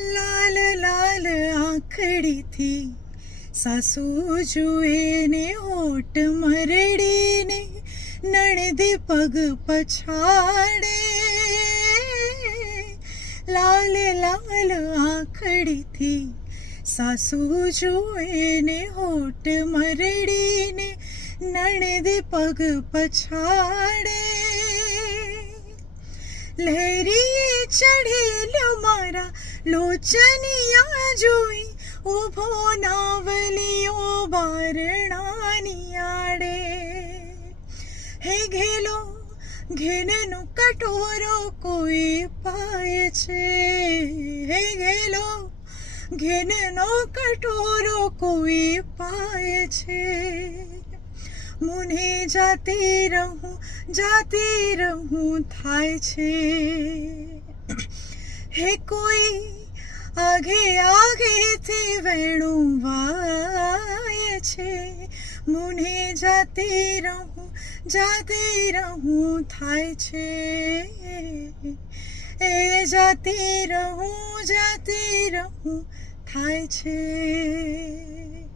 લાલ લાલ આંખડીથી સાસુ જુએ ને હોટ મરડીને નણદી પગ પછાડે. લાલ લાલ આંખડીથી સાસુ જુએ ને હોટ મરડીને નણદી પગ પછાડે. લહેરીએ ચઢેલો મારા લોચનિયા જોઈ ઊભો નાવલિયો બારણાની આડે. હે ઘેલો ઘેનનો કટોરો કોઈ પાય છે. હે ઘેલો ઘેનનો કટોરો કોઈ પાય છે. મુને જાતી રહું થાય છે. હે કોઈ આગે આગેથી વેણું વાય છે. મુને જાતી રહું થાય છે. એ જાતી રહું થાય છે.